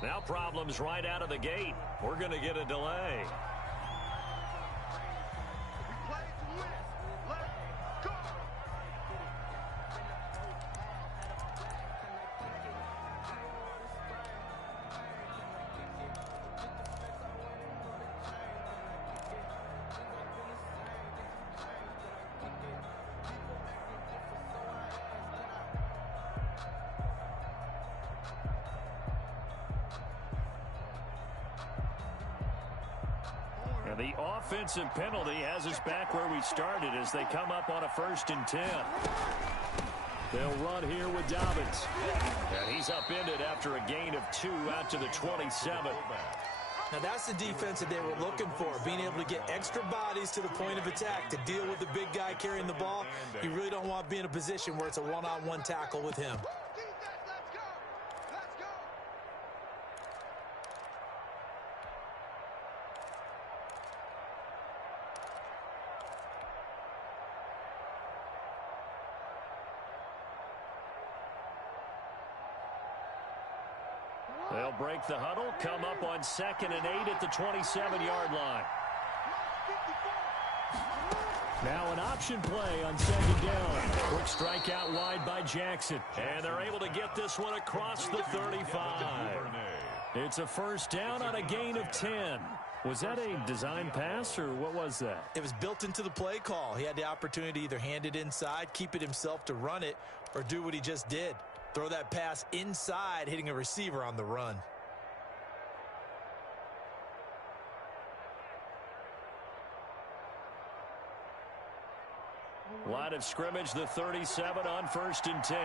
Now problems right out of the gate. We're going to get a delay. The offensive penalty has us back where we started as they come up on a 1st and 10. They'll run here with Dobbins. And he's upended after a gain of 2 out to the 27. Now that's the defense that they were looking for, being able to get extra bodies to the point of attack to deal with the big guy carrying the ball. You really don't want to be in a position where it's a one-on-one tackle with him. They'll break the huddle, come up on 2nd and 8 at the 27-yard line. Now an option play on 2nd down. Quick strike out wide by Jackson. And they're able to get this one across the 35. It's a 1st down on a gain of 10. Was that a design pass, or what was that? It was built into the play call. He had the opportunity to either hand it inside, keep it himself to run it, or do what he just did. Throw that pass inside, hitting a receiver on the run. Line of scrimmage, the 37 on 1st and 10.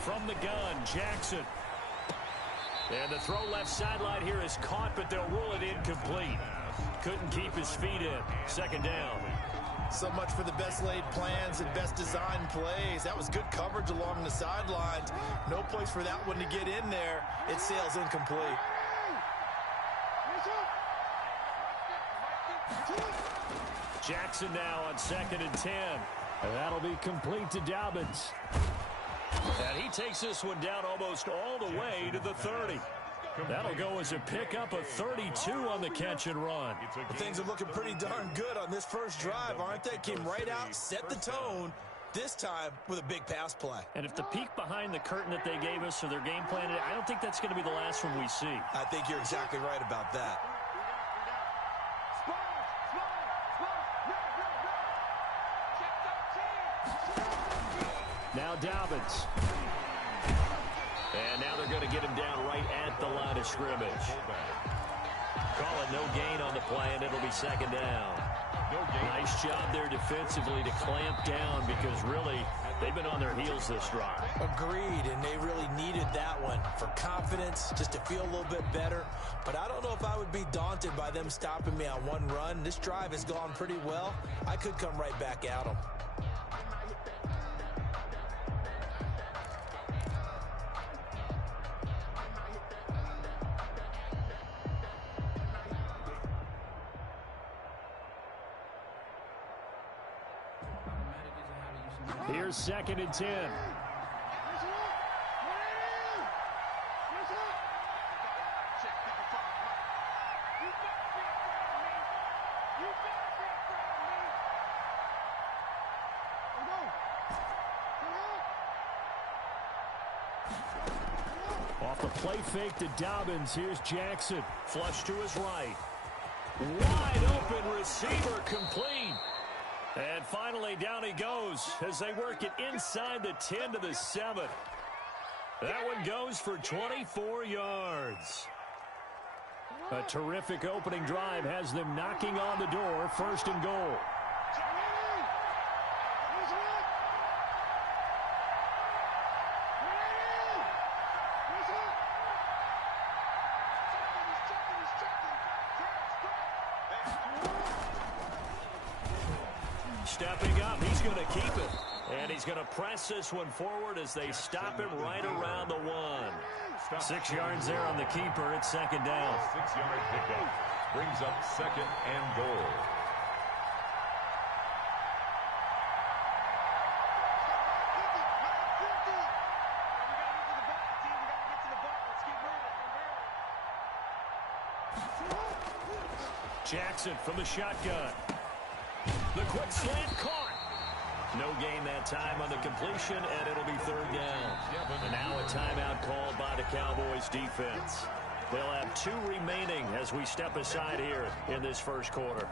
From the gun, Jackson. And the throw left sideline here is caught, but they'll rule it incomplete. Couldn't keep his feet in. 2nd down. So much for the best laid plans and best designed plays. That was good coverage along the sidelines. No place for that one to get in there. It sails incomplete. Jackson now on 2nd and 10. And that'll be complete to Dobbins. And he takes this one down almost all the way to the 30. That'll go as a pickup of 32 on the catch and run. Well, things are looking pretty darn good on this first drive, aren't they? Came right out, set the tone, this time with a big pass play. And if the peek behind the curtain that they gave us or their game plan, I don't think that's going to be the last one we see. I think you're exactly right about that. Now Dobbins. And now they're going to get him down right at the line of scrimmage. Call it no gain on the play, and it'll be 2nd down. Nice job there defensively to clamp down because really they've been on their heels this drive. Agreed, and they really needed that one for confidence, just to feel a little bit better. But I don't know if I would be daunted by them stopping me on one run. This drive has gone pretty well. I could come right back at them. Here's 2nd and 10. Off the play fake to Dobbins. Here's Jackson. Flush to his right. Wide open receiver complete. And finally, down he goes as they work it inside the 10 to the 7. That one goes for 24 yards. A terrific opening drive has them knocking on the door, 1st and goal. Stepping up, he's going to keep it. And he's going to press this one forward as they stop him right around the 1. 6 yards there on the keeper. It's second down. 6-yard pickup brings up second and goal. Jackson from the shotgun. The quick slant caught. No gain that time on the completion, and it'll be third down. And now a timeout called by the Cowboys defense. They'll have 2 remaining as we step aside here in this first quarter.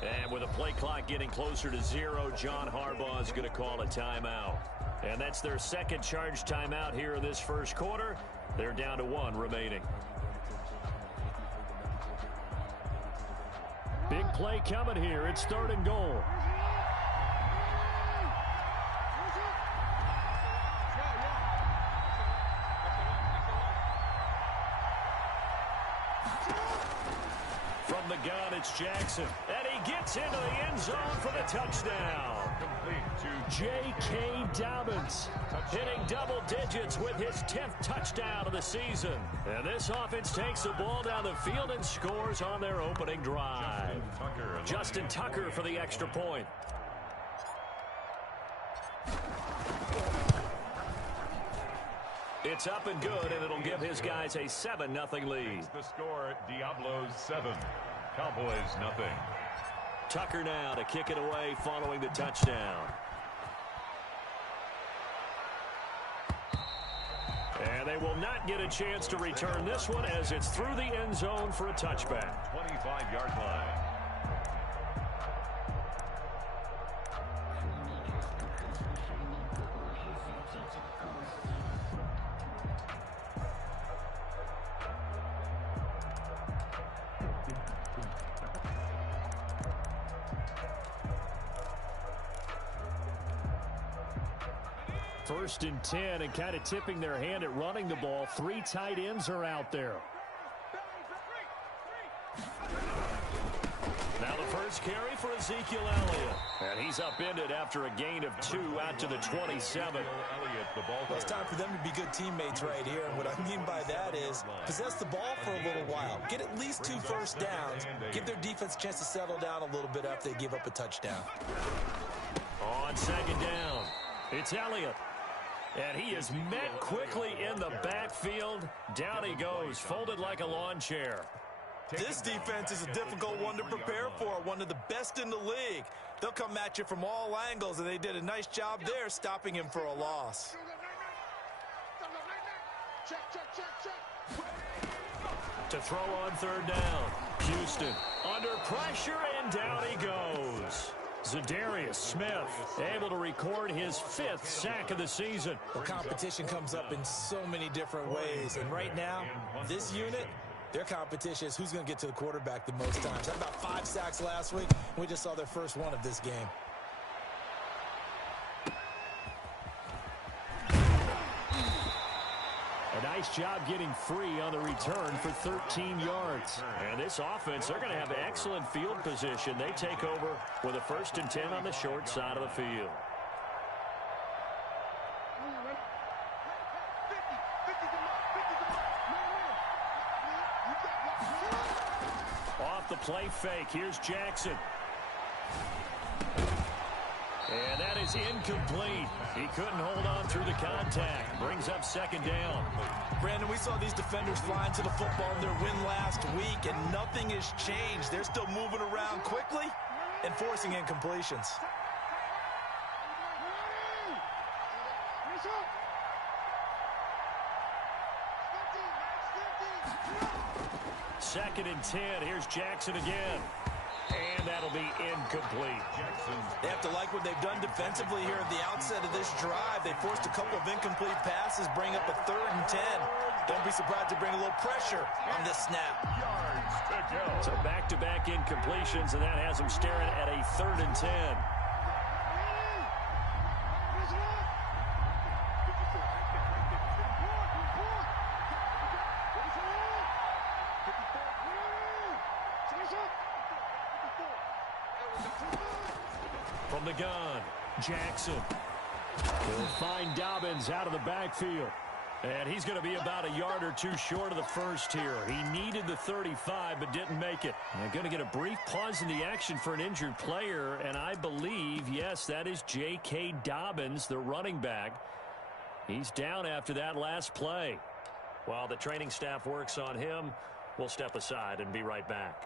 And with the play clock getting closer to 0, John Harbaugh is going to call a timeout. And that's their second charge timeout here in this first quarter. They're down to 1 remaining. Big play coming here. It's third and goal. From the gun, it's Jackson. And he gets into the end zone for the touchdown. J.K. Dobbins hitting double digits with his 10th touchdown of the season. And this offense takes the ball down the field and scores on their opening drive. Justin Tucker for the extra point. It's up and good, and it'll give his guys a 7-0 lead. The score, Diablos 7, Cowboys 0. Tucker now to kick it away following the touchdown. And they will not get a chance to return this one as it's through the end zone for a touchback. 25-yard line. First and 10, and kind of tipping their hand at running the ball. 3 tight ends are out there. Now the first carry for Ezekiel Elliott. And he's upended after a gain of 2 out to the 27. Well, it's time for them to be good teammates right here. And what I mean by that is possess the ball for a little while. Get at least 2 first downs. Give their defense a chance to settle down a little bit after they give up a touchdown. On second down, it's Elliott. And he is met quickly in the backfield. Down he goes, folded like a lawn chair. This defense is a difficult one to prepare for, one of the best in the league. They'll come at you from all angles, and they did a nice job there stopping him for a loss. To throw on third down, Houston under pressure, and down he goes. Zadarius Smith able to record his 5th sack of the season. Well, competition comes up in so many different ways, and right now, this unit, their competition is who's going to get to the quarterback the most times. Had about 5 sacks last week. We just saw their first one of this game. A nice job getting free on the return for 13 yards. And this offense, they're going to have excellent field position. They take over with a 1st and 10 on the short side of the field. Off the play fake, here's Jackson. And that is incomplete. He couldn't hold on through the contact. Brings up second down. Brandon, we saw these defenders flying to the football in their win last week, and nothing has changed. They're still moving around quickly and forcing incompletions. Second and 10. Here's Jackson again. And that'll be incomplete. They have to like what they've done defensively here at the outset of this drive. They forced a couple of incomplete passes, bring up a 3rd and 10. Don't be surprised to bring a little pressure on this snap. Yards to go. So back-to-back incompletions, and that has them staring at a 3rd and 10. From the gun, Jackson. He'll find Dobbins out of the backfield. And he's going to be about a yard or two short of the first here. He needed the 35, but didn't make it. They're going to get a brief pause in the action for an injured player, and I believe, yes, that is J.K. Dobbins, the running back. He's down after that last play. While the training staff works on him, we'll step aside and be right back.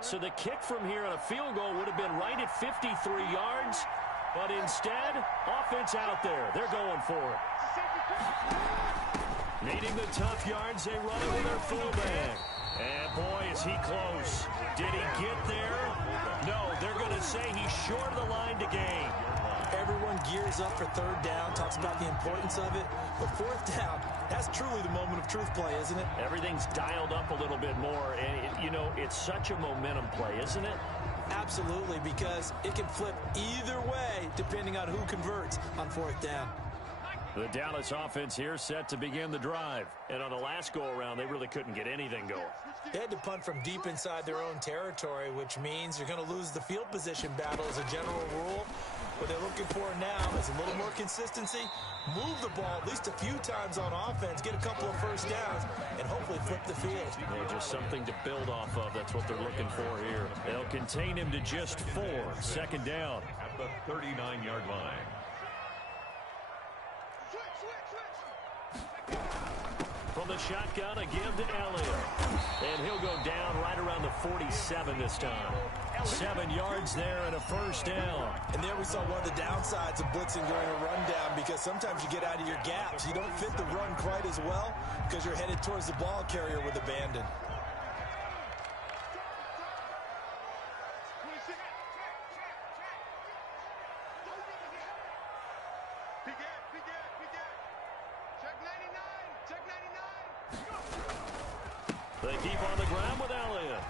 So the kick from here on a field goal would have been right at 53 yards, but instead, offense out there. They're going for it. Needing the tough yards, they run it with their fullback. And boy, is he close. Did he get there? No, they're going to say he's short of the line to gain. Everyone gears up for 3rd down, talks about the importance of it. But 4th down, that's truly the moment of truth play, isn't it? Everything's dialed up a little bit more. And, you know, it's such a momentum play, isn't it? Absolutely, because it can flip either way depending on who converts on 4th down. The Dallas offense here set to begin the drive. And on the last go-around, they really couldn't get anything going. They had to punt from deep inside their own territory, which means you're going to lose the field position battle as a general rule. What they're looking for now is a little more consistency, move the ball at least a few times on offense, get a couple of first downs, and hopefully flip the field. Yeah, just something to build off of. That's what they're looking for here. They'll contain him to just 4. 2nd down. At the 39-yard line. From the shotgun, a give to Elliott. And he'll go down right around the 47 this time. 7 yards there and a first down. And there we saw one of the downsides of blitzing during a rundown, because sometimes you get out of your gaps. You don't fit the run quite as well because you're headed towards the ball carrier with abandon. They keep on the ground with Elliott.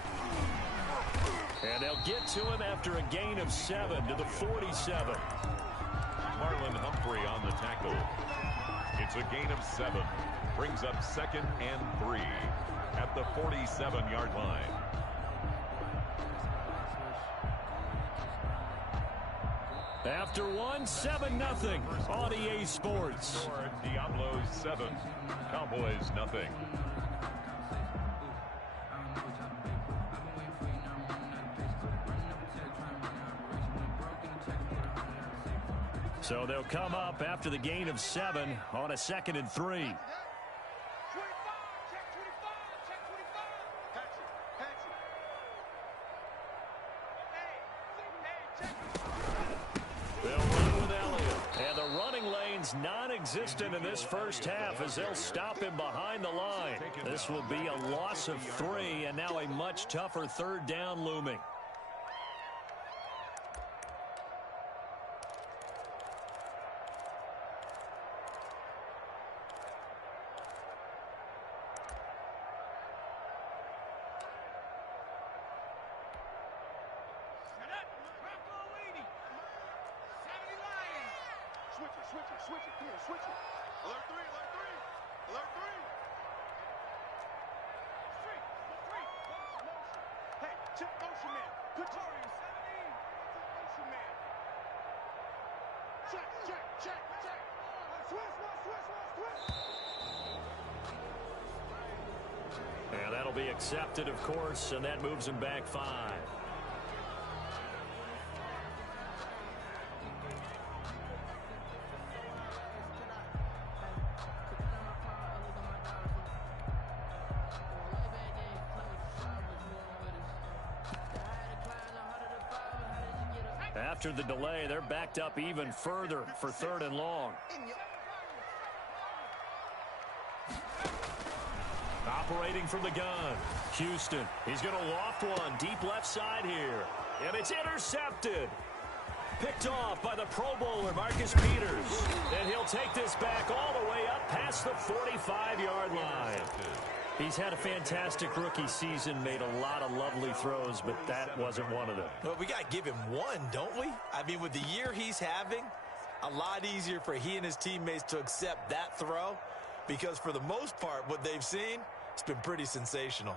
And they'll get to him after a gain of 7 to the 47. Marlon Humphrey on the tackle. It's a gain of 7. Brings up 2nd and 3 at the 47-yard line. After one, 7-0 on EA Sports. Diablos 7, Cowboys nothing. So they'll come up after the gain of 7 on a 2nd and 3. They'll run with Elliott. And the running lane's non-existent in this first half as they'll stop him behind the line. This will be a loss of 3 and now a much tougher 3rd down looming. And that'll be accepted, of course, and that moves him back 5. After the delay, they're backed up even further for 3rd and long. Operating from the gun, Houston. He's going to loft one deep left side here. And it's intercepted. Picked off by the Pro Bowler, Marcus Peters. And he'll take this back all the way up past the 45-yard line. He's had a fantastic rookie season, made a lot of lovely throws, but that wasn't one of them. Well, we got to give him one, don't we? I mean, with the year he's having, a lot easier for he and his teammates to accept that throw, because for the most part, what they've seen, it's been pretty sensational.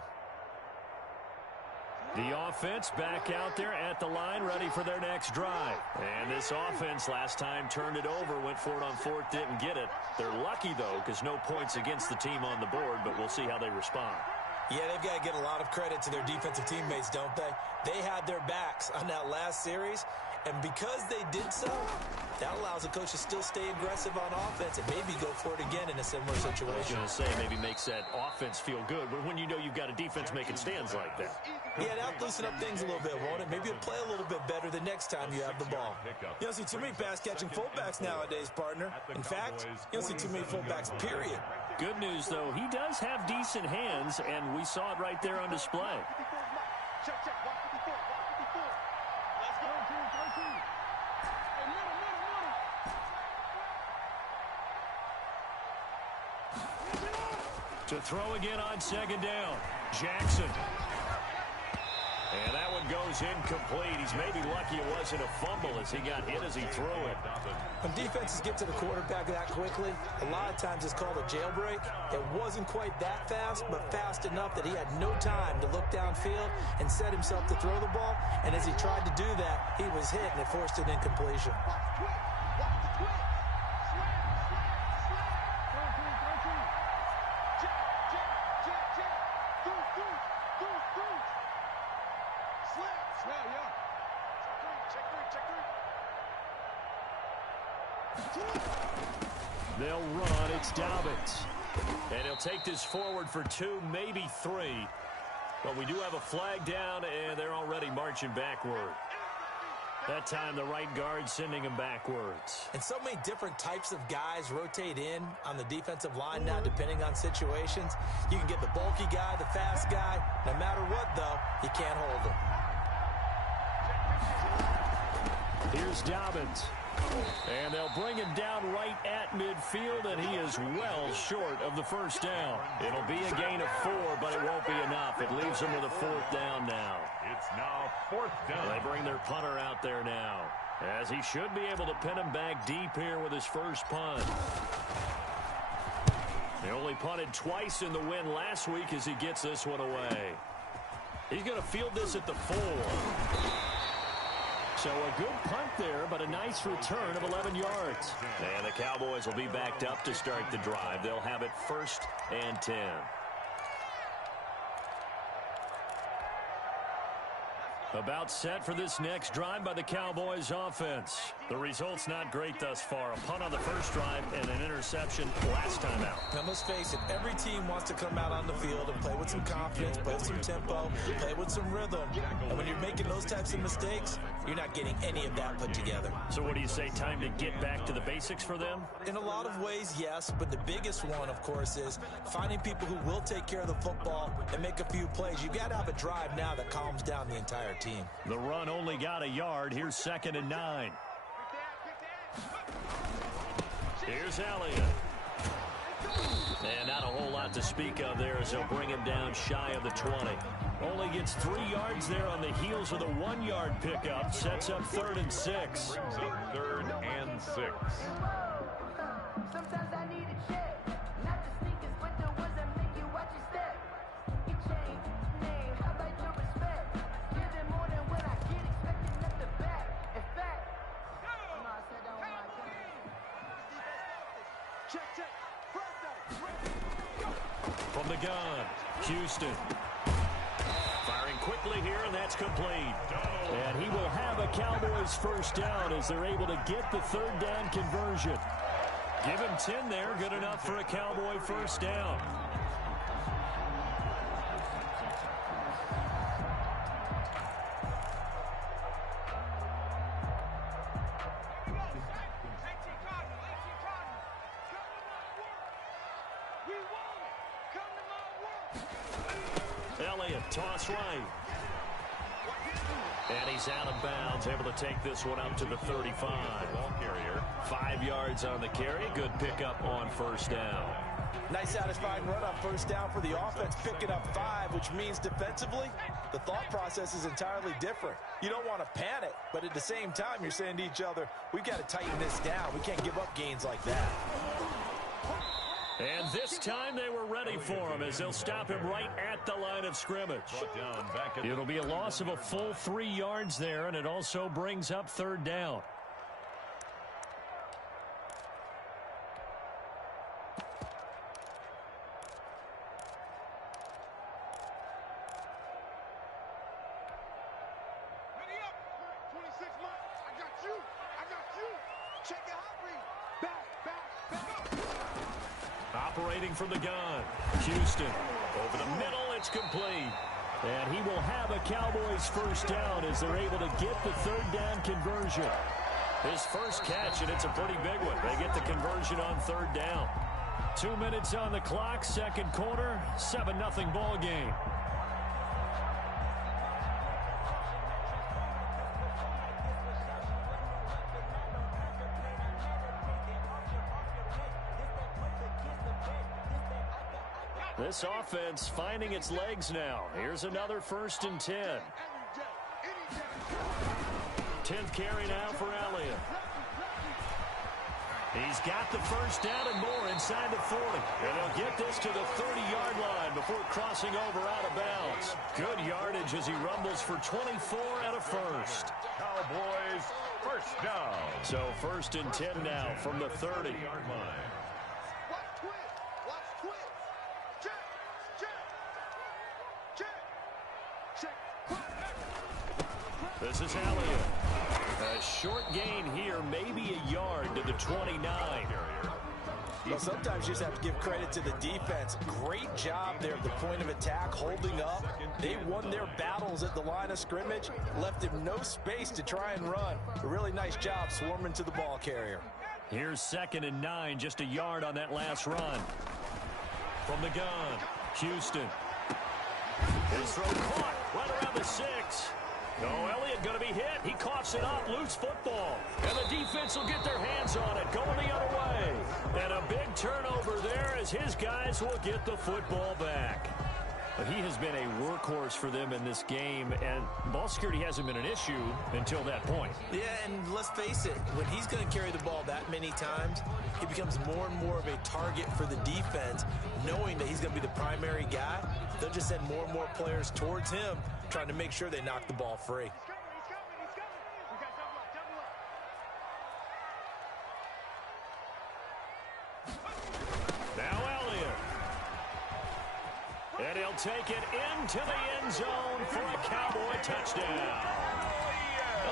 The offense back out there at the line, ready for their next drive. And this offense last time turned it over, went for it on 4th, didn't get it. They're lucky, though, because no points against the team on the board, but we'll see how they respond. Yeah, they've got to get a lot of credit to their defensive teammates, don't they? They had their backs on that last series, and because they did so, that allows the coach to still stay aggressive on offense and maybe go for it again in a similar situation. I was going to say, maybe makes that offense feel good, but when you know you've got a defense making stands like that. Yeah, that'll loosen up things a little bit, won't it? Maybe you'll play a little bit better the next time you have the ball. You don't see too many pass-catching fullbacks nowadays, partner. In fact, you don't see too many fullbacks, period. Good news, though, he does have decent hands, and we saw it right there on display. To throw again on 2nd down, Jackson. And that one goes incomplete. He's maybe lucky it wasn't a fumble as he got hit as he threw it. When defenses get to the quarterback that quickly, a lot of times it's called a jailbreak. It wasn't quite that fast, but fast enough that he had no time to look downfield and set himself to throw the ball. And as he tried to do that, he was hit and it forced an incompletion. They'll run. It's Dobbins. And he'll take this forward for 2, maybe 3. But we do have a flag down, and they're already marching backward. That time, the right guard sending him backwards. And so many different types of guys rotate in on the defensive line now, depending on situations. You can get the bulky guy, the fast guy. No matter what, though, you can't hold him. Here's Dobbins. And they'll bring him down right at midfield, and he is well short of the 1st down. It'll be a gain of 4, but it won't be enough. It leaves them with a 4th down now. It's now 4th down. They bring their punter out there now, as he should be able to pin him back deep here with his first punt. They only punted twice in the win last week as he gets this one away. He's going to field this at the 4. So a good punt there, but a nice return of 11 yards. And the Cowboys will be backed up to start the drive. They'll have it 1st and 10. About set for this next drive by the Cowboys offense. The result's not great thus far. A punt on the first drive and an interception last time out. Now, let's face it, every team wants to come out on the field and play with some confidence, play with some tempo, play with some rhythm. And when you're making those types of mistakes, you're not getting any of that put together. So what do you say, time to get back to the basics for them? In a lot of ways, yes, but the biggest one, of course, is finding people who will take care of the football and make a few plays. You've got to have a drive now that calms down the entire team. The run only got a yard. Here's 2nd and 9. Here's Elliott. And not a whole lot to speak of there as they'll bring him down shy of the 20. Only gets 3 yards there on the heels of the 1-yard pickup. Sets up 3rd and 6. Brings up 3rd and 6. Sometimes I need a check. Not the sneakers, but the ones that make you watch your step. Your chain, name, how about your respect? Give them more than what I get, expecting nothing back. In fact, I'm not set down on my game. Check. From the gun, Houston. Firing quickly here, and that's complete. And he will have a Cowboys 1st down as they're able to get the 3rd down conversion. Give him 10 there, good enough for a Cowboy 1st down. Elliott, toss right. And he's out of bounds, able to take this one up to the 35. Ball carrier. 5 yards on the carry. Good pickup on first down. Nice satisfying run on first down for the offense, picking up 5, which means defensively, the thought process is entirely different. You don't want to panic, but at the same time, you're saying to each other, we've got to tighten this down. We can't give up gains like that. And this time they were ready for him as they'll stop him right at the line of scrimmage. It'll be a loss of a full 3 yards there, and it also brings up third down. Operating from the gun, Houston. Over the middle, it's complete. And he will have a Cowboys first down as they're able to get the third down conversion. His first catch, and it's a pretty big one. They get the conversion on third down. 2 minutes on the clock, second quarter, 7-0 ball game. This offense finding its legs now. Here's another 1st and 10. 10th carry now for Elliott. He's got the first down and more inside the 40. And they'll get this to the 30-yard line before crossing over out of bounds. Good yardage as he rumbles for 24 and a first. Cowboys first down. So 1st and 10 now from the 30-yard line. This is Elliott. A short gain here, maybe a yard to the 29. Well, sometimes you just have to give credit to the defense. Great job there at the point of attack, holding up. They won their battles at the line of scrimmage, left him no space to try and run. A really nice job swarming to the ball carrier. Here's 2nd and 9, just a yard on that last run. From the gun, Houston. His throw caught right around the 6. Oh, Elliott going to be hit. He coughs it up, loose football. And the defense will get their hands on it, going the other way. And a big turnover there as his guys will get the football back. But he has been a workhorse for them in this game, and ball security hasn't been an issue until that point. Yeah, and let's face it, when he's going to carry the ball that many times, he becomes more and more of a target for the defense, knowing that he's going to be the primary guy. They'll just send more and more players towards him, trying to make sure they knock the ball free. Now Elliott. And he'll take it into the end zone for a Cowboy touchdown.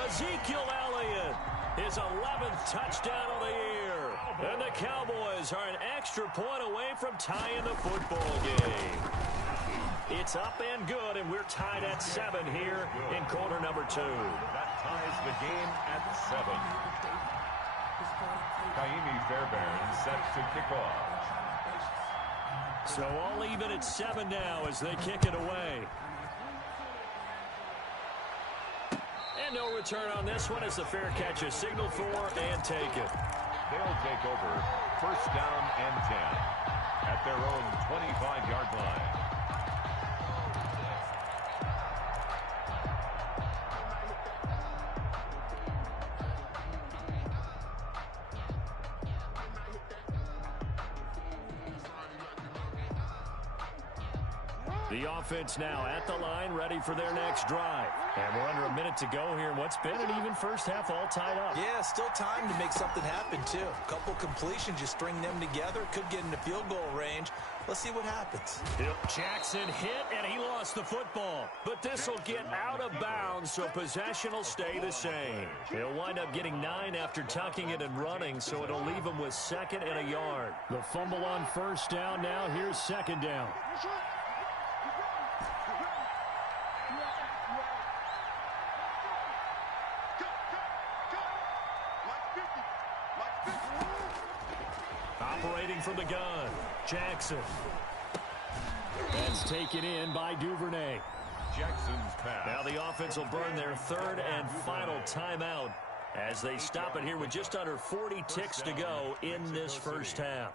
Ezekiel Elliott, his 11th touchdown of the year. And the Cowboys are an extra point away from tying the football game. It's up and good, and we're tied at 7 here in quarter number 2. That ties the game at 7. Kaimi Fairbairn set to kick off. So all even at 7 now as they kick it away. And no return on this one as the fair catch is signaled for and taken. They'll take over 1st down and 10 at their own 25-yard line. The offense now at the line, ready for their next drive. And we're under a minute to go here in what's been an even first half, all tied up. Yeah, still time to make something happen, too. A couple completions, just string them together. Could get into field goal range. Let's see what happens. Jackson hit, and he lost the football. But this will get out of bounds, so possession will stay the same. He'll wind up getting 9 after tucking it and running, so it'll leave him with 2nd and a yard. The fumble on first down now. Here's 2nd down. Operating from the gun, Jackson. That's taken in by Duvernay. Jackson's pass. Now the offense will burn their third and final timeout as they stop it here with just under 40 ticks to go in this first half.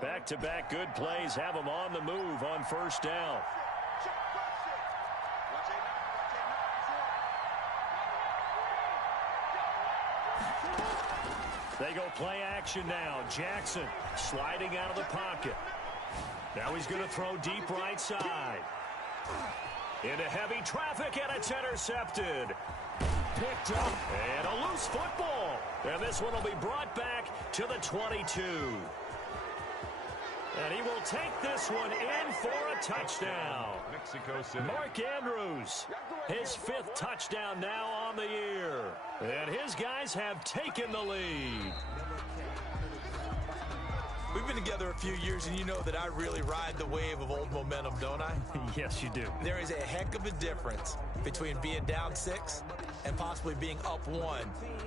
Back-to-back good plays have them on the move on first down. They go play action now. Jackson sliding out of the pocket. Now he's going to throw deep right side. Into heavy traffic, and it's intercepted. Picked up, and a loose football. And this one will be brought back to the 22. And he will take this one in for a touchdown. Mexico City. Mark Andrews, his 5th touchdown now on the year. And his guys have taken the lead. We've been together a few years, and you know that I really ride the wave of old momentum, don't I? Yes, you do. There is a heck of a difference between being down 6 and possibly being up 1.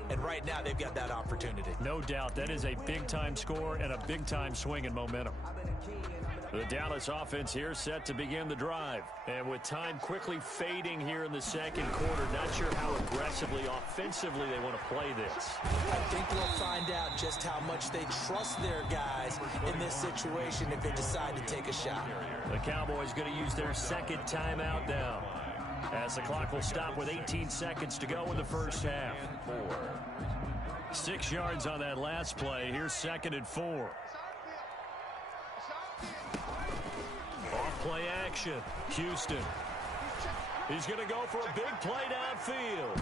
And right now, they've got that opportunity. No doubt. That is a big-time score and a big-time swing in momentum. The Dallas offense here set to begin the drive. And with time quickly fading here in the second quarter, not sure how aggressively, offensively they want to play this. I think we'll find out just how much they trust their guys in this situation if they decide to take a shot. The Cowboys going to use their second timeout now, as the clock will stop with 18 seconds to go in the first half. 6 yards on that last play. Here's 2nd and 4. Off play action. Houston. He's going to go for a big play downfield.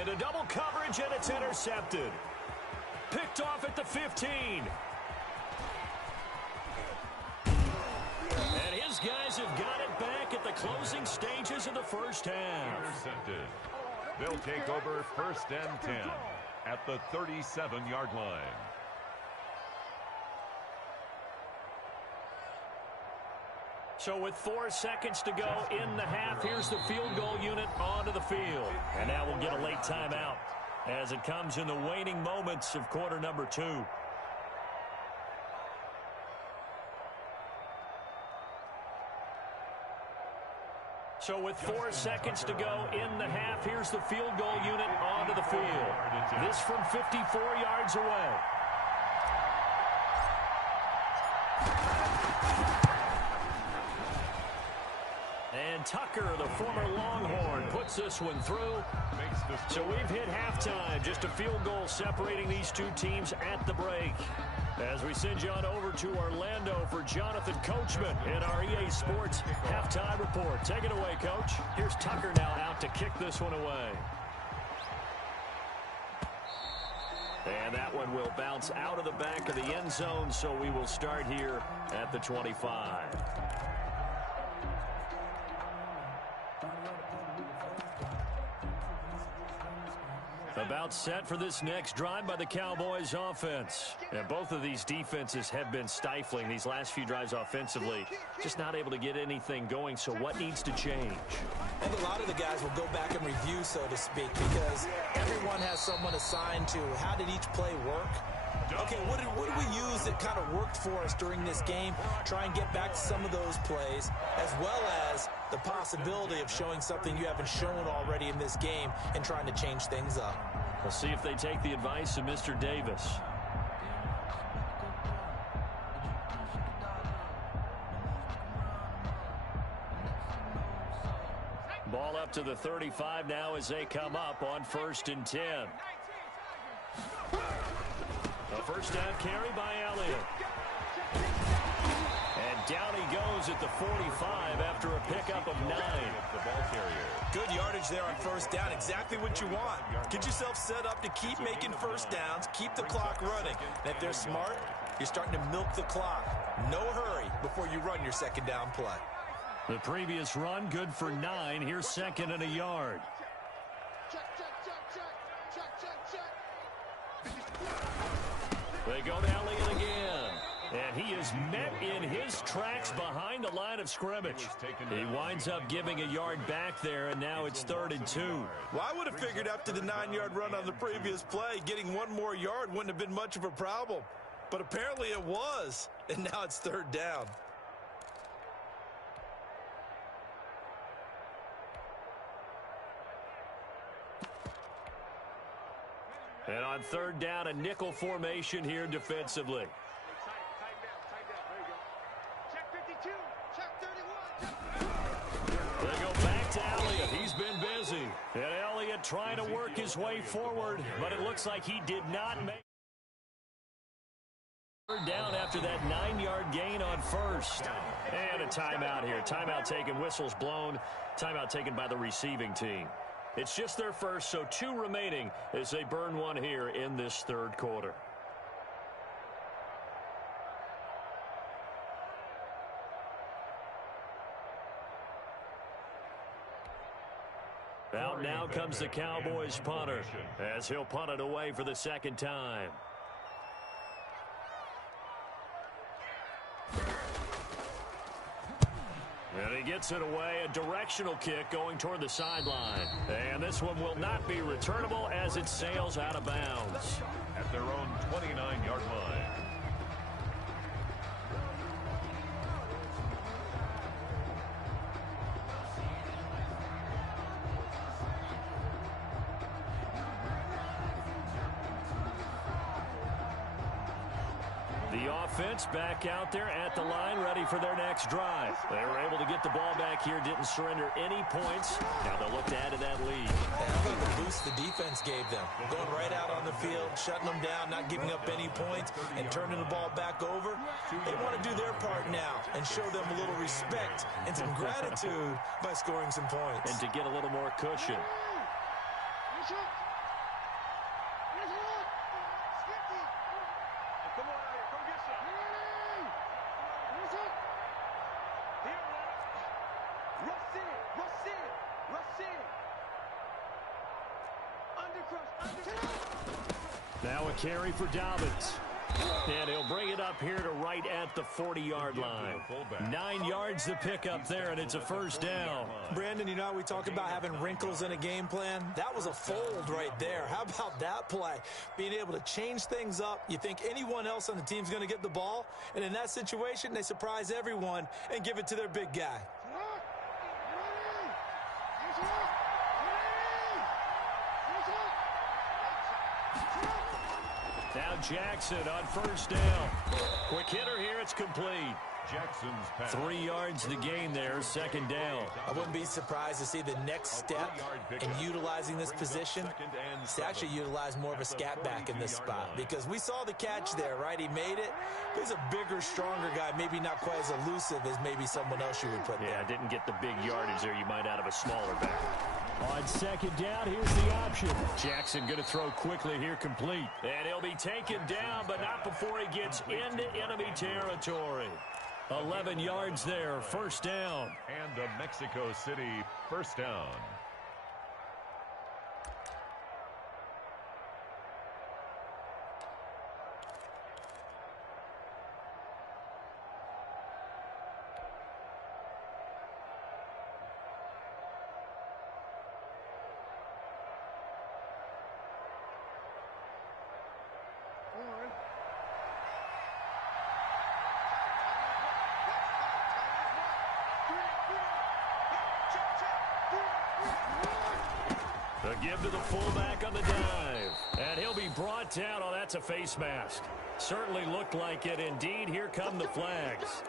Into double coverage, and it's intercepted. Picked off at the 15. And his guys have got it back at the closing stages of the first half. Intercepted. They'll take over 1st and 10 at the 37-yard line. So with 4 seconds to go in the half, here's the field goal unit onto the field. And now we'll get a late timeout as it comes in the waning moments of quarter number 2. So with 4 seconds to go in the half, here's the field goal unit onto the field. This from 54 yards away. And Tucker, the former Longhorn, puts this one through. So we've hit halftime. Just a field goal separating these two teams at the break. As we send you on over to Orlando for Jonathan Coachman in our EA Sports halftime report. Take it away, Coach. Here's Tucker now out to kick this one away. And that one will bounce out of the back of the end zone, so we will start here at the 25. About set for this next drive by the Cowboys offense. And both of these defenses have been stifling these last few drives offensively. Just not able to get anything going, so what needs to change? I think a lot of the guys will go back and review, so to speak, because everyone has someone assigned to how did each play work. Okay, what did we use that kind of worked for us during this game? Try and get back to some of those plays, as well as the possibility of showing something you haven't shown already in this game and trying to change things up. We'll see if they take the advice of Mr. Davis. Ball up to the 35 now as they come up on 1st and 10. A first down carry by Elliott. And down he goes at the 45 after a pickup of 9. The ball carrier. Good yardage there on first down. Exactly what you want. Get yourself set up to keep making first downs, keep the clock running. And if they're smart, you're starting to milk the clock. No hurry before you run your second down play. The previous run good for 9. Here's 2nd and a yard. They go to Elliott again. And he is met in his tracks behind the line of scrimmage. He winds up giving a yard back there, and now it's 3rd and 2. Well, I would have figured after the 9-yard run on the previous play, getting one more yard wouldn't have been much of a problem. But apparently it was, and now it's 3rd down. And on 3rd down, a nickel formation here defensively. They go back to Elliott. He's been busy. And Elliott trying to work his way forward, but it looks like he did not make down after that 9-yard gain on 1st. And a timeout here. Timeout taken, whistles blown. Timeout taken by the receiving team. It's just their first, so 2 remaining as they burn one here in this 3rd quarter. Out now comes the Cowboys punter as he'll punt it away for the 2nd time. And he gets it away, a directional kick going toward the sideline. And this one will not be returnable as it sails out of bounds. At their own 29-yard line. The offense back out there at the line, ready for their next drive. They were able to get the ball back here, didn't surrender any points. Now they'll look to add to that lead. How about the boost the defense gave them? Going right out on the field, shutting them down, not giving up any points, and turning the ball back over. They want to do their part now and show them a little respect and some gratitude by scoring some points. And to get a little more cushion. Now a carry for Dobbins. And he'll bring it up here to right at the 40-yard line. 9 yards to pick up there, and it's a 1st down. Brandon, you know how we talk about having wrinkles in a game plan? That was a fold right there. How about that play? Being able to change things up. You think anyone else on the team's going to get the ball, and in that situation, they surprise everyone and give it to their big guy. Now Jackson on 1st down. Quick hitter here, it's complete. Jackson's pass. 3 yards to gain there, 2nd down. I wouldn't be surprised to see the next step in utilizing this position is to actually utilize more of a scat back in this spot, because we saw the catch there, right? He made it. He's a bigger, stronger guy, maybe not quite as elusive as maybe someone else you would put there. Yeah, didn't get the big yardage there you might out of a smaller back. On 2nd down, here's the option. Jackson going to throw quickly here, complete. And he'll be taken down, but not before he gets into enemy territory. 11 yards there, 1st down. And a Mexico City 1st down. The give to the fullback on the dive. And he'll be brought down. Oh, that's a face mask. Certainly looked like it. Indeed, here come the flags.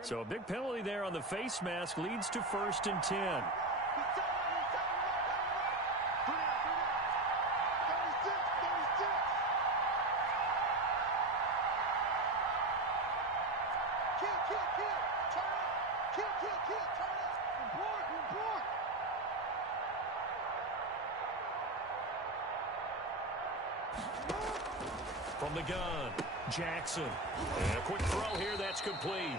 So a big penalty there on the face mask leads to 1st and 10. From the gun, Jackson. And a quick throw here, that's complete.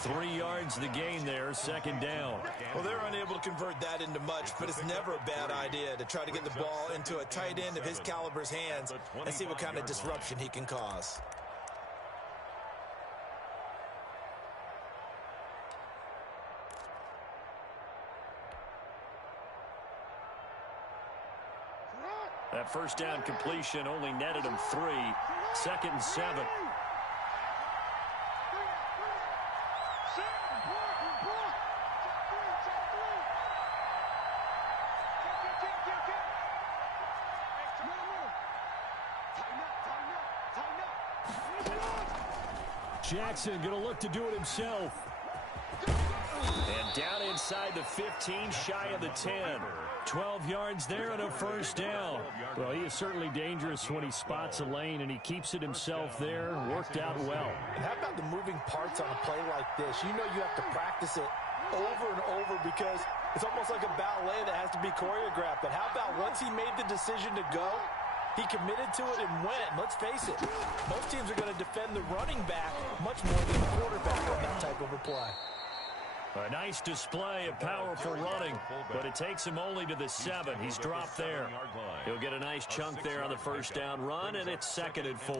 3 yards the gain there, second down. Well, they're unable to convert that into much, but it's never a bad idea to try to get the ball into a tight end of his caliber's hands and see what kind of disruption he can cause. That first down completion only netted him 3. Second and 7. Jackson going to look to do it himself. And down inside the 15, shy of the 10. 12 yards there and a first down. Well, he is certainly dangerous when he spots a lane, and he keeps it himself there. Worked out well. And how about the moving parts on a play like this? You know you have to practice it over and over because it's almost like a ballet that has to be choreographed. But how about once he made the decision to go, he committed to it and went. Let's face it, most teams are going to defend the running back much more than the quarterback on that type of a play. A nice display of powerful running, but it takes him only to the 7. He's dropped there. He'll get a nice chunk there on the first down run, and it's second and 4.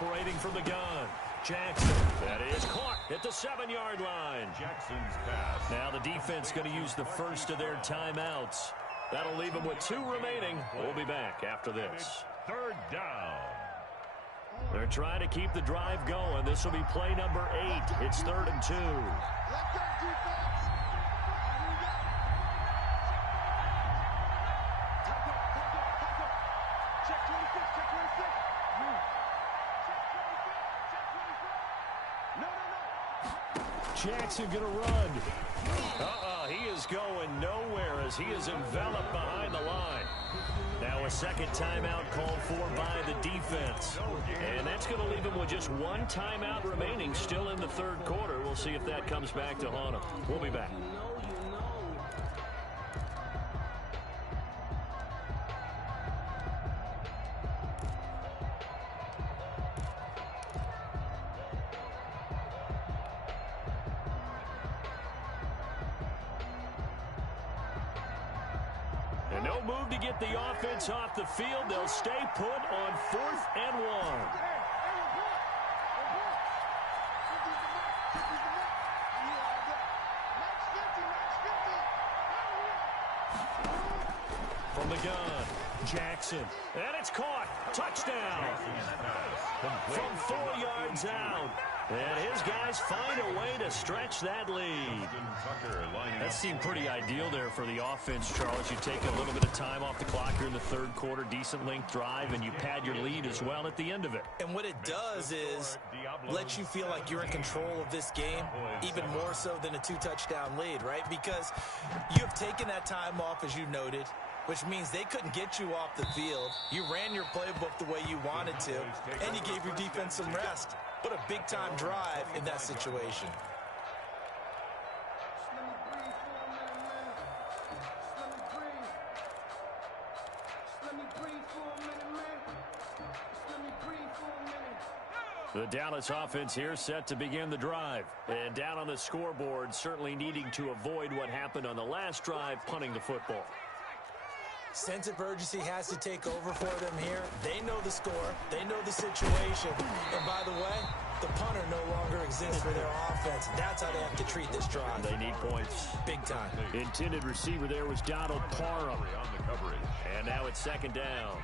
Operating from the gun, Jackson. That is caught at the 7-yard line. Jackson's pass. Now the defense going to use the first of their timeouts. That'll leave them with 2 remaining. We'll be back after this. Third down. They're trying to keep the drive going. This will be play number 8. It's 3rd and 2. Jackson going to run. He is going nowhere as he is enveloped behind the line. Now a second timeout called for by the defense. And that's going to leave him with just 1 timeout remaining still in the 3rd quarter. We'll see if that comes back to haunt him. We'll be back. And no move to get the offense off the field. They'll stay put on 4th and 1. From the gun, Jackson. And it's caught. Touchdown. From 4 yards out. And his guys find a way to stretch that lead. That seemed pretty ideal there for the offense, Charles. You take a little bit of time off the clock here in the 3rd quarter, decent length drive, and you pad your lead as well at the end of it. And what it does is let you feel like you're in control of this game, even more so than a 2-touchdown lead, right? Because you have taken that time off, as you noted, which means they couldn't get you off the field. You ran your playbook the way you wanted to, and you gave your defense some rest. What a big-time drive in that situation. The Dallas offense here set to begin the drive. And down on the scoreboard, certainly needing to avoid what happened on the last drive, punting the football. Sense of urgency has to take over for them here. They know the score. They know the situation. And by the way, the punter no longer exists for their offense. That's how they have to treat this drive. They need points. Big time. Intended receiver there was Donald Parham. On the coverage. And now it's 2nd down.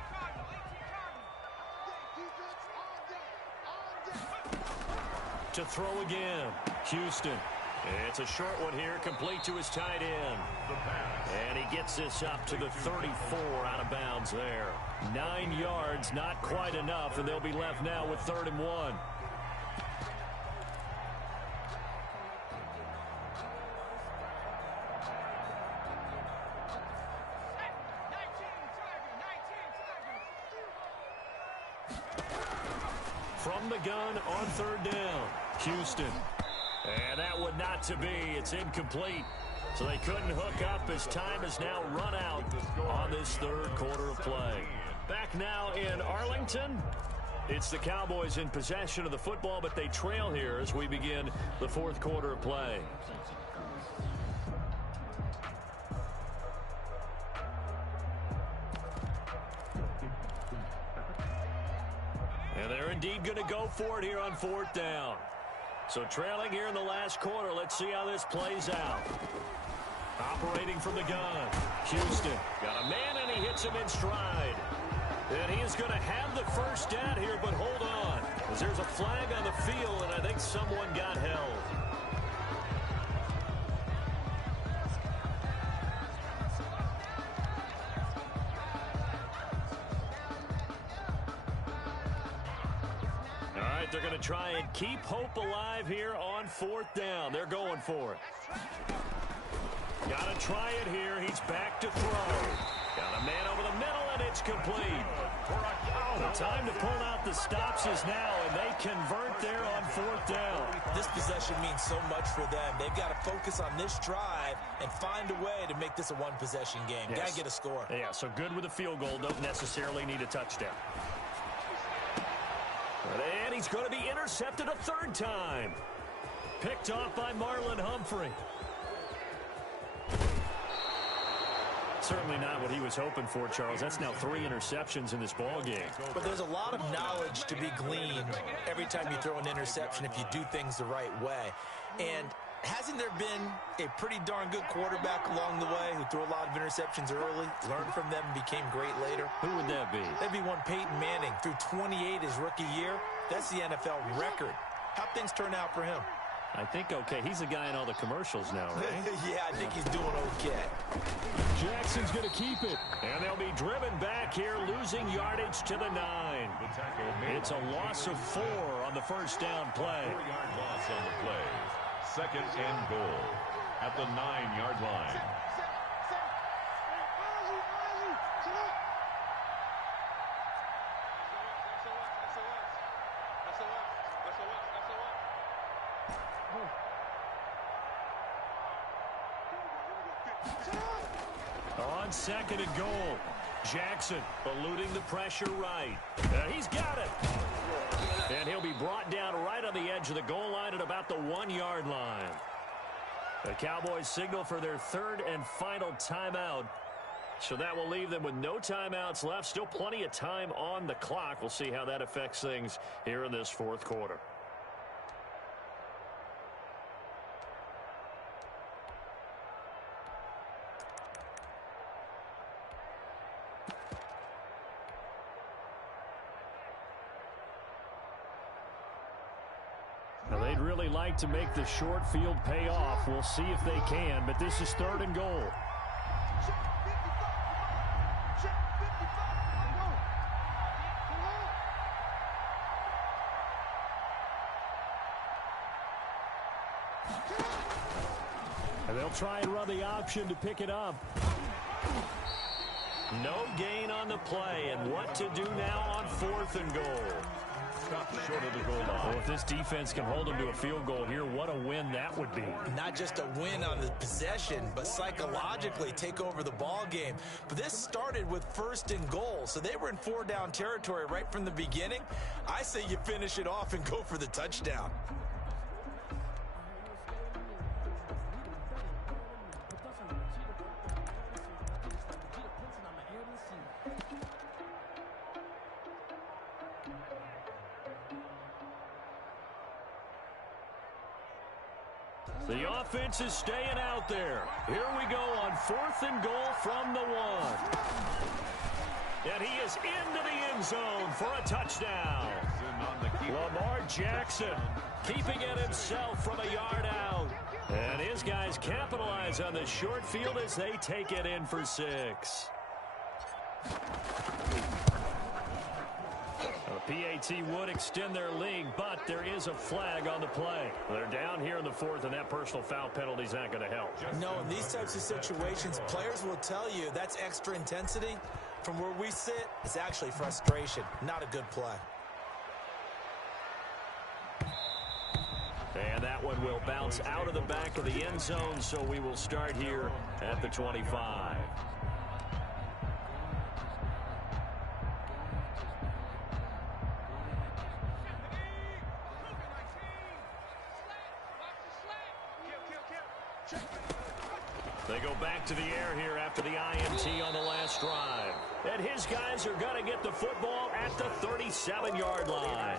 To throw again. Houston. It's a short one here, complete to his tight end. And he gets this up to the 34 out of bounds there. 9 yards, not quite enough, and they'll be left now with 3rd and 1. from the gun on third down. Houston. And that would not to be. It's incomplete. So they couldn't hook up as time has now run out on this third quarter of play. Back now in Arlington. It's the Cowboys in possession of the football, but they trail here as we begin the fourth quarter of play. And they're indeed going to go for it here on fourth down. So trailing here in the last quarter. Let's see how this plays out. Operating from the gun. Houston got a man, and he hits him in stride. And he is going to have the first down here, but hold on. As there's a flag on the field, and I think someone got held. All right, they're going to try and keep hope alive here on fourth down. They're going for it. Got to try it here. He's back to throw. Got a man over the middle, and it's complete. The time to pull out the stops is now, and they convert there on fourth down. This possession means so much for them. They've got to focus on this drive and find a way to make this a one-possession game. Yes. Got to get a score. Yeah, so good with a field goal. Don't necessarily need a touchdown. And he's going to be intercepted a third time. Picked off by Marlon Humphrey. Certainly not what he was hoping for, Charles. That's now 3 interceptions in this ball game. But there's a lot of knowledge to be gleaned every time you throw an interception if you do things the right way. And hasn't there been a pretty darn good quarterback along the way who threw a lot of interceptions early, learned from them, and became great later? Who would that be? That'd be one Peyton Manning. Threw 28 his rookie year. That's the NFL record. How'd things turn out for him? I think okay. He's the guy in all the commercials now, right? Yeah, I think he's doing okay. Jackson's going to keep it. And they'll be driven back here, losing yardage to the 9. It's a loss of 4 on the first down play. 4-yard loss on the play. Second and goal at the 9-yard line. On second and goal, Jackson eluding the pressure right. He's got it. And he'll be brought down right on the edge of the goal line at about the 1-yard line. The Cowboys signal for their third and final timeout. So that will leave them with no timeouts left. Still plenty of time on the clock. We'll see how that affects things here in this fourth quarter. Now, they'd really like to make the short field pay off. We'll see if they can, but this is third and goal. And they'll try and run the option to pick it up. No gain on the play, and what to do now on fourth and goal. Short of the goal line. Well, if this defense can hold them to a field goal here, what a win that would be. Not just a win on the possession, but psychologically take over the ball game. But this started with first and goal, so they were in 4-down territory right from the beginning. I say you finish it off and go for the touchdown. The offense is staying out there. Here we go on fourth and goal from the 1. And he is into the end zone for a touchdown. Lamar Jackson keeping it himself from a yard out. And his guys capitalize on the short field as they take it in for 6. PAT would extend their lead, but there is a flag on the play. They're down here in the 4th, and that personal foul penalty is not going to help. No, in these types of situations, players will tell you that's extra intensity. From where we sit, it's actually frustration, not a good play. will bounce out of the back of the end zone, so we will start here at the 25. They go back to the air here after the INT on the last drive. And his guys are going to get the football at the 37-yard line.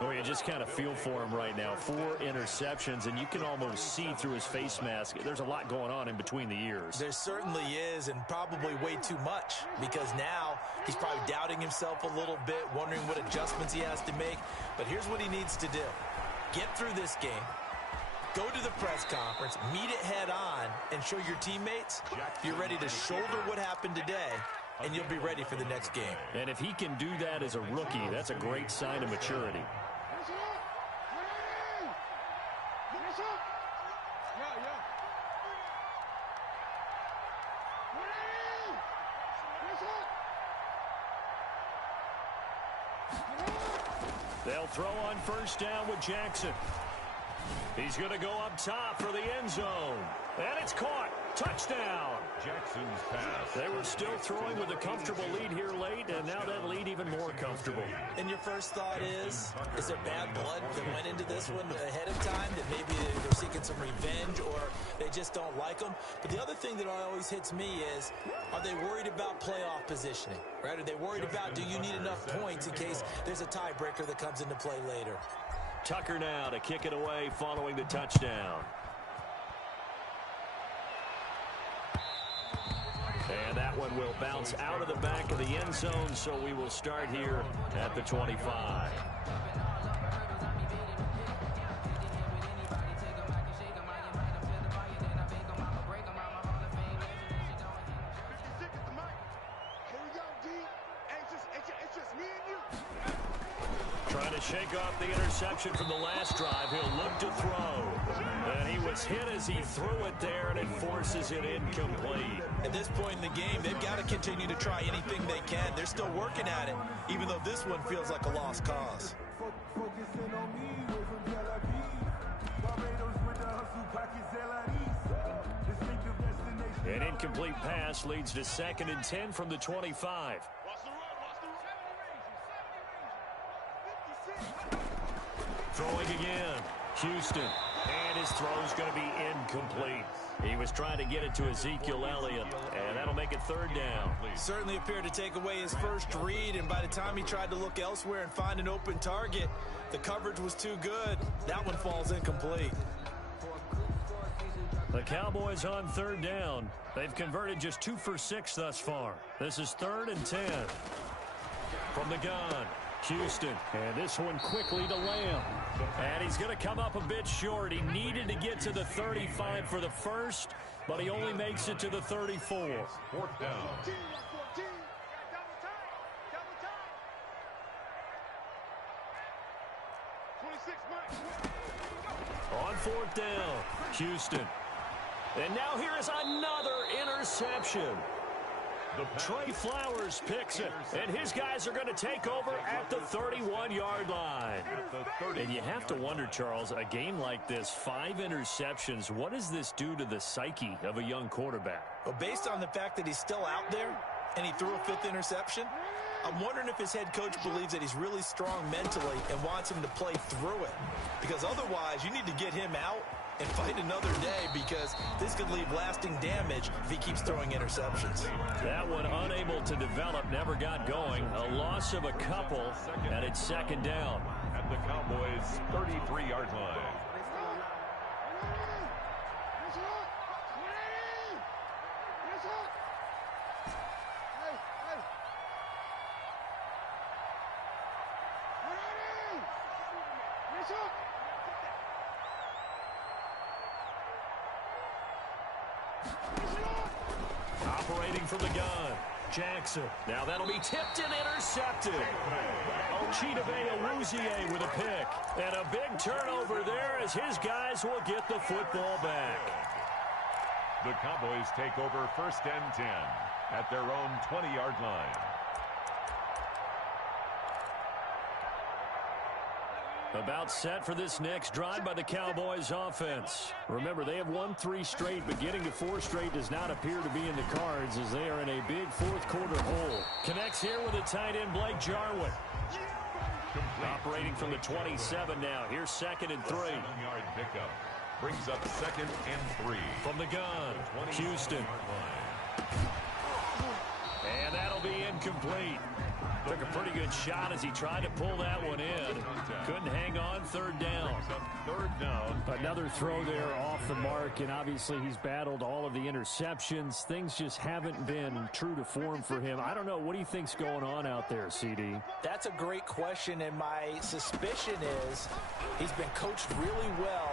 Oh, you just kind of feel for him right now. 4 interceptions, and you can almost see through his face mask. There's a lot going on in between the ears. There certainly is, and probably way too much, because now he's probably doubting himself a little bit, wondering what adjustments he has to make. But here's what he needs to do. Get through this game. Go to the press conference, meet it head on, and show your teammates you're ready to shoulder what happened today, and you'll be ready for the next game. And if he can do that as a rookie, that's a great sign of maturity. They'll throw on first down with Jackson. He's going to go up top for the end zone. And it's caught. Touchdown. Jackson's pass. They were still throwing with a comfortable lead here late, and now that lead even more comfortable. And your first thought is there bad blood that went into this one ahead of time, that maybe they're seeking some revenge or they just don't like them? But the other thing that always hits me is, are they worried about playoff positioning? Right? Are they worried about, do you need enough points in case there's a tiebreaker that comes into play later? Tucker now to kick it away following the touchdown. And that one will bounce out of the back of the end zone, so we will start here at the 25. Trying to shake off the interception from the last drive. He'll look to throw. And he was hit as he threw it there, and it forces it incomplete. At this point in the game, they've got to continue to try anything they can. They're still working at it, even though this one feels like a lost cause. An incomplete pass leads to 2nd and 10 from the 25. Throwing again. Houston. And his throw's going to be incomplete. He was trying to get it to Ezekiel Elliott, and that'll make it 3rd down. Certainly appeared to take away his first read, and by the time he tried to look elsewhere and find an open target, the coverage was too good. That one falls incomplete. The Cowboys on 3rd down. They've converted just 2 for 6 thus far. This is 3rd and 10. From the gun, Houston. And this one quickly to Lamb. And he's going to come up a bit short. He needed to get to the 35 for the first, but he only makes it to the 34. 4th down. On 4th down, Houston. And now here is another interception. Trey Flowers picks it, and his guys are going to take over at the 31-yard line. And you have to wonder, Charles, a game like this, 5 interceptions, what does this do to the psyche of a young quarterback? Well, based on the fact that he's still out there and he threw a 5th interception, I'm wondering if his head coach believes that he's really strong mentally and wants him to play through it. Because otherwise, you need to get him out and fight another day, because this could leave lasting damage if he keeps throwing interceptions. That one unable to develop, never got going. A loss of a couple, and it's 2nd down. At the Cowboys' 33-yard line. Operating from the gun, Jackson. Now that'll be tipped and intercepted. Ochidobe Awuzie with a pick. And a big turnover there as his guys will get the football back. The Cowboys take over 1st and 10 at their own 20-yard line. About set for this next drive by the Cowboys offense. Remember, they have won 3 straight, but getting to 4 straight does not appear to be in the cards as they are in a big fourth-quarter hole. Connects here with a tight end, Blake Jarwin. Operating from the 27 now. Here's 2nd and 3. 7-yard pickup. Brings up 2nd and 3. From the gun, Houston. And that'll be incomplete. Took a pretty good shot as he tried to pull that one in. Couldn't hang on. 3rd down. 3rd down. Another throw there off the mark, and obviously he's battled all of the interceptions. Things just haven't been true to form for him. I don't know. What do you think's going on out there, CD? That's a great question, and my suspicion is he's been coached really well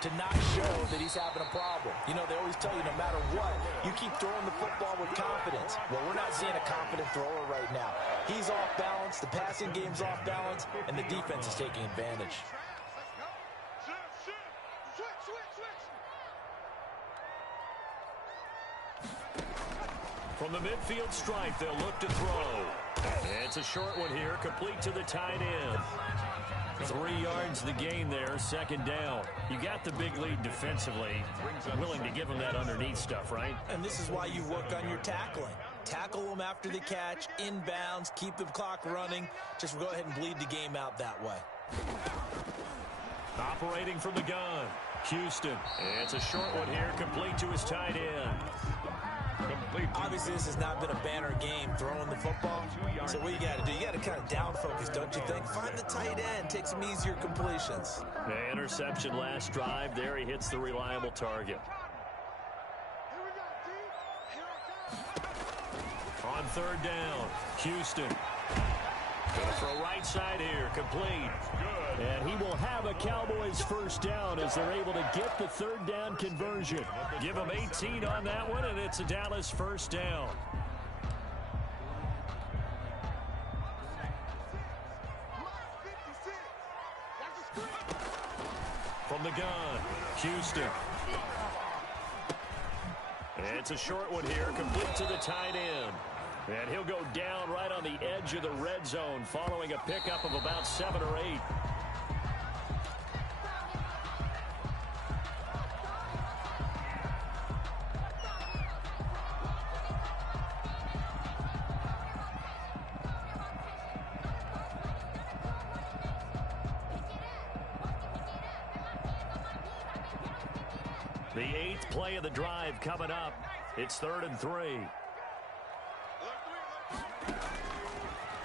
to not show that he's having a problem. You know, they always tell you no matter what, you keep throwing the football with confidence. Well, we're not seeing a confident thrower right now. He's off balance, the passing game's off balance, and the defense is taking advantage. From the midfield stripe, they'll look to throw. It's a short one here, complete to the tight end. 3 yards the gain there, 2nd down. You got the big lead defensively. Willing to give them that underneath stuff, right? And this is why you work on your tackling. Tackle them after the catch, inbounds, keep the clock running. Just go ahead and bleed the game out that way. Operating from the gun, Houston. It's a short one here, complete to his tight end. Obviously, this has not been a banner game throwing the football. So what you got to do, you got to kind of down focus, don't you think? Find the tight end, take some easier completions. The interception last drive. There he hits the reliable target. On 3rd down, Houston. Going for a right side here, complete. And he will have a Cowboys 1st down as they're able to get the 3rd down conversion. Give him 18 on that one, and it's a Dallas 1st down. From the gun, Houston. It's a short one here, complete to the tight end. And he'll go down right on the edge of the red zone following a pickup of about 7 or 8. The 8th play of the drive coming up. It's 3rd and 3.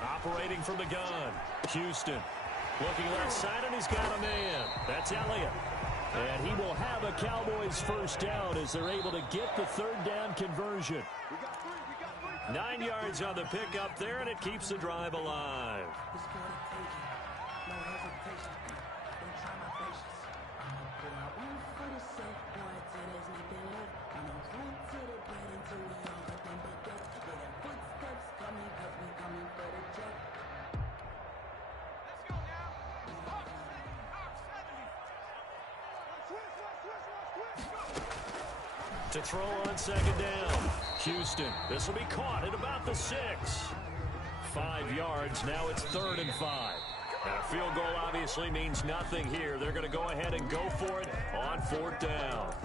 Operating from the gun, Houston. Looking left side, and he's got a man. That's Elliott. And he will have a Cowboys 1st down as they're able to get the 3rd down conversion. 9 yards on the pickup there, and it keeps the drive alive. To throw on 2nd down, Houston. This will be caught at about the 6. 5 yards. Now it's 3rd and 5. And a field goal obviously means nothing here. They're going to go ahead and go for it on 4th down.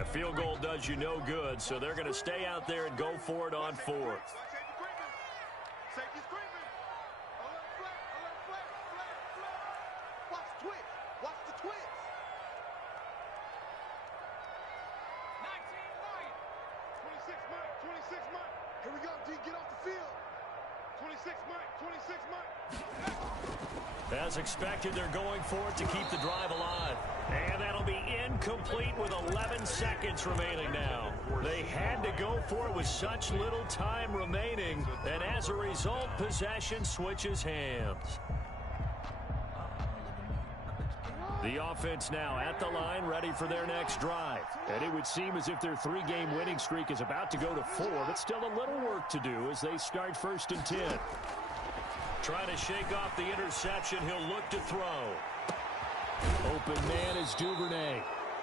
A field goal does you no good, so they're going to stay out there and go for it on 4th. As expected, they're going for it to keep the drive alive. And that'll be incomplete with 11 seconds remaining now. They had to go for it with such little time remaining. And as a result, possession switches hands. The offense now at the line, ready for their next drive. And it would seem as if their 3-game winning streak is about to go to 4, but still a little work to do as they start 1st and 10. Trying to shake off the interception. He'll look to throw. Open man is Duvernay.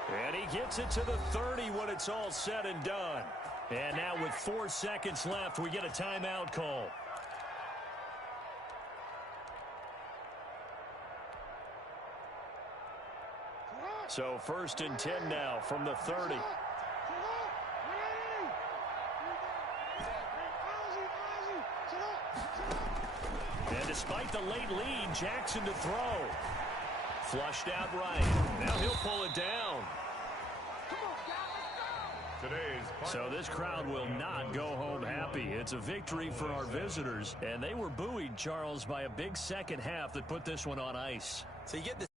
And he gets it to the 30 when it's all said and done. And now with 4 seconds left, we get a timeout call. So 1st and 10 now from the 30. And despite the late lead, Jackson to throw. Flushed out right. Now he'll pull it down. So this crowd will not go home happy. It's a victory for our visitors. And they were buoyed, Charles, by a big second half that put this one on ice. So you get the